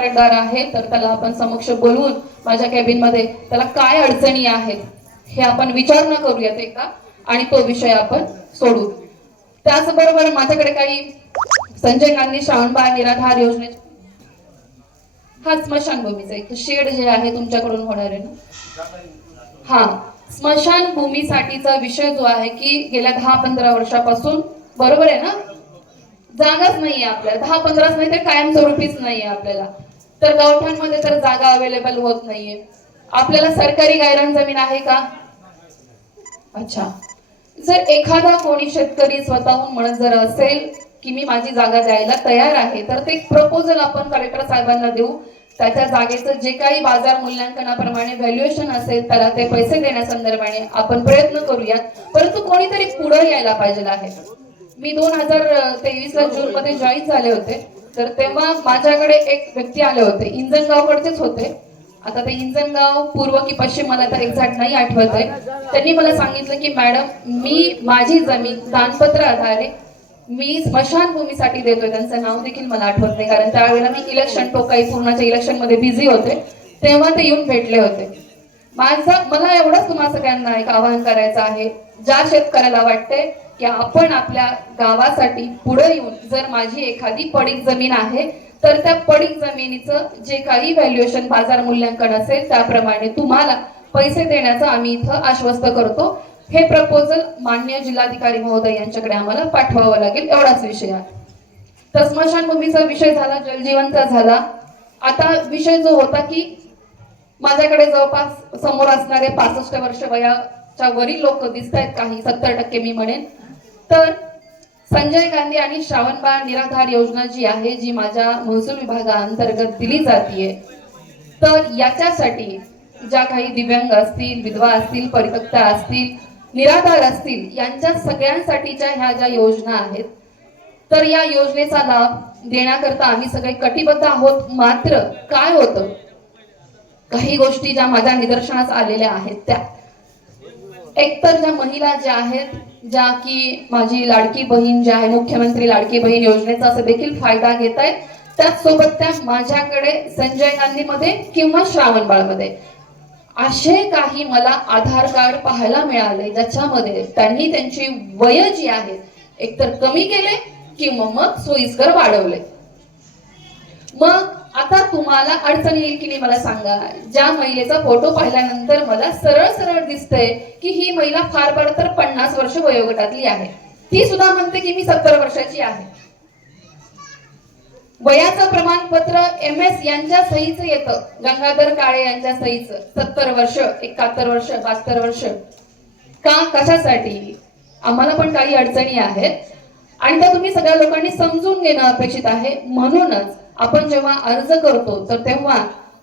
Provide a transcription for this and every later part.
कंत्राटदार आहे तर त्याला आपण समक्ष बोलवून माझ्या कॅबिन मध्ये त्याला काय अडचणी आहेत हे आपण विचारणा करूयात एकदा आणि तो विषय आपण सोडू. त्याचबरोबर माझ्याकडे काही संजय गांधी श्रावणबाळ निराधार योजने हा स्मशानभूमीचा एक शेड जे आहे तुमच्याकडून होणार आहे ना. हा स्मशानभूमीसाठीचा विषय जो आहे की गेल्या 10-15 वर्षापासून बरोबर आहे ना, जागाच नाहीये आपल्याला. 10-15 नाही तर कायमस्वरूपीच नाहीये आपल्याला. तर गावठाणमध्ये तर जागा अवेलेबल होत नाहीये. आपल्याला सरकारी गायरान जमीन आहे का? अच्छा, जर एखादा कोणी शेतकरी स्वतःहून म्हणत जर असेल की मी माझी जागा द्यायला तयार आहे तर ते प्रपोजल आपण कलेक्टर साहेबांना देऊ. त्याच्या जागेचं जे काही बाजार मूल्यांकनाप्रमाणे व्हॅल्युएशन असेल त्याला ते पैसे देण्यासंदर्भाने आपण प्रयत्न करूयात. परंतु कोणीतरी पुढे यायला पाहिजे आहे. मी 2023 ला जून मध्ये जॉईन झाले होते तर तेव्हा माझ्याकडे एक व्यक्ती आले होते, इंजनगावकडचेच होते. आता ते इंजनगाव पूर्व की पश्चिम मला तर एक्झॅक्ट नाही आठवत आहे. त्यांनी मला सांगितलं की मॅडम मी माझी जमीन दानपत्र आधारे मी स्मशानभूमीसाठी देतोय. त्यांचं नाव देखील मला आठवत नाही कारण त्यावेळेला मी इलेक्शन टोकाई पूर्णाच्या इलेक्शन मध्ये बिझी होते. तेव्हा ते येऊन भेटले होते. मला एवढंच तुम्हा सगळ्यांना एक आवाहन करायचं आहे, ज्या शेतकऱ्याला वाटते की आपण आपल्या गावासाठी पुढे येऊन जर माझी एखादी पडीक जमीन आहे तर त्या पडीक जमिनीचं जे काही व्हॅल्युएशन बाजार मूल्यांकन असेल त्याप्रमाणे तुम्हाला पैसे देण्याचं आम्ही इथं आश्वस्त करतो. हे प्रपोजल माननीय जिल्हाधिकारी महोदय यांच्याकडे आम्हाला पाठवावं लागेल, एवढाच विषय आहे. तर स्मशानभूमीचा विषय झाला, जलजीवनचा झाला. आता विषय जो होता की माझ्याकडे जवळपास समोर असणारे 65 वर्ष वयाच्या वरील लोक दिसत आहेत, काही 70% मी म्हणेन. तर संजय गांधी आणि श्रावणबाळ निराधार योजना जी आहे जी माझ्या महसूल विभागाअंतर्गत दिली जाते, तर याच्यासाठी ज्या काही दिव्यांग असतील, विधवा असतील, परित्यक्ता असतील, निराधार असतील, यांच्या सगळ्यांसाठीच्या ह्या ज्या योजना आहेत तर या योजनेचा लाभ देण्याकरता आम्ही सगळे कटिबद्ध आहोत. मात्र काय होतं, काही गोष्टी ज्या माझ्या निदर्शनास आलेल्या आहेत त्या एकतर ज्या महिला ज्या आहेत, ज्या की माझी लाडकी बहीण ज्या आहे, मुख्यमंत्री लाडकी बहीण योजनेचा असं देखील फायदा घेत आहेत, त्याचसोबत त्या माझ्याकडे संजय गांधी मध्ये किंवा श्रावणबाळ मध्ये असे काही मला आधार कार्ड पाहायला मिळाले ज्याच्यामध्ये त्यांनी त्यांची वय जी आहे एकतर कमी केले किंवा मग सोयीस्कर वाढवले. मग आता तुम्हाला अडचण येईल की नाही मला सांगा. ज्या महिलेचा फोटो पाहिल्यानंतर मला सरळ सरळ दिसतंय की ही महिला फार फार तर 50 वर्ष वयोगटातली आहे. ती सुद्धा म्हणते की मी 70 वर्षाची आहे. वयाचं प्रमाणपत्र MS यांच्या सहीचं येतं, गंगाधर काळे यांच्या सहीचं. 70 वर्ष, 71 वर्ष, 72 वर्ष का, कशासाठी? आम्हाला पण काही अडचणी आहेत आणि त्या तुम्ही सगळ्या लोकांनी समजून घेणं अपेक्षित आहे. म्हणूनच आपण जेव्हा अर्ज करतो तर तेव्हा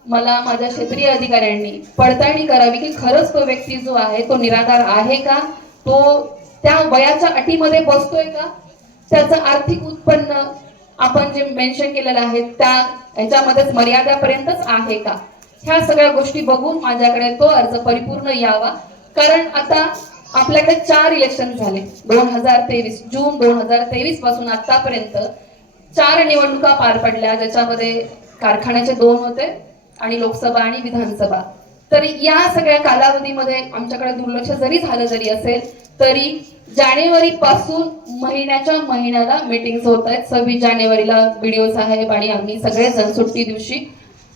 मला माझ्या क्षेत्रीय अधिकाऱ्यांनी पडताळणी करावी की खरंच तो व्यक्ती जो आहे तो निराधार आहे का, तो त्या वयाच्या अटीमध्ये बसतोय का, त्याचं आर्थिक उत्पन्न आपण जे मेन्शन केलेलं आहे त्या याच्यामध्येच मर्यादापर्यंतच आहे का, ह्या सगळ्या गोष्टी बघून माझ्याकडे तो अर्ज परिपूर्ण यावा. कारण आता आपल्याकडे 4 इलेक्शन झाले 2023 जून 2023 पासून आतापर्यंत 4 निवडणुका पार पडल्या, ज्याच्यामध्ये कारखान्याचे 2 होते आणि लोकसभा आणि विधानसभा. तर या सगळ्या कालावधीमध्ये आमच्याकडे दुर्लक्ष जरी झालं जरी असेल तरी जानेवारी पासून महिन्याच्या महिन्याला मीटिंग्स होत आहेत. 26 जानेवारीला व्हिडिओ साहेब आणि आम्ही सगळेजण सुट्टी दिवशी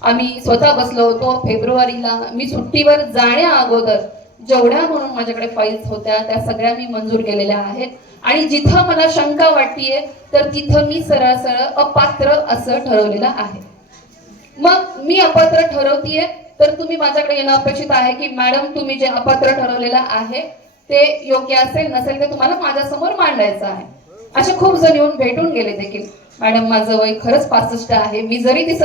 आम्ही स्वतः बसलो होतो. फेब्रुवारीला मी सुट्टीवर जाण्या अगोदर जेवढ्या म्हणून माझ्याकडे फाईल्स होत्या त्या सगळ्या मी मंजूर केलेल्या आहेत आणि जिथं मला शंका वाटतीये तर तिथं मी सरळ सरळ अपात्र असं ठरवलेलं आहे. मग मी अपात्र ठरवतीये तर तुम्ही माझ्याकडे येणं अपेक्षित आहे की मॅडम तुम्ही जे अपात्र ठरवलेलं आहे ते योग्य असेल नसेल ते तुम्हाला माझ्यासमोर मांडायचं आहे. असे खूप जण येऊन भेटून गेले देखील, मॅडम माझं वय खरंच 65 आहे, मी जरी दिसत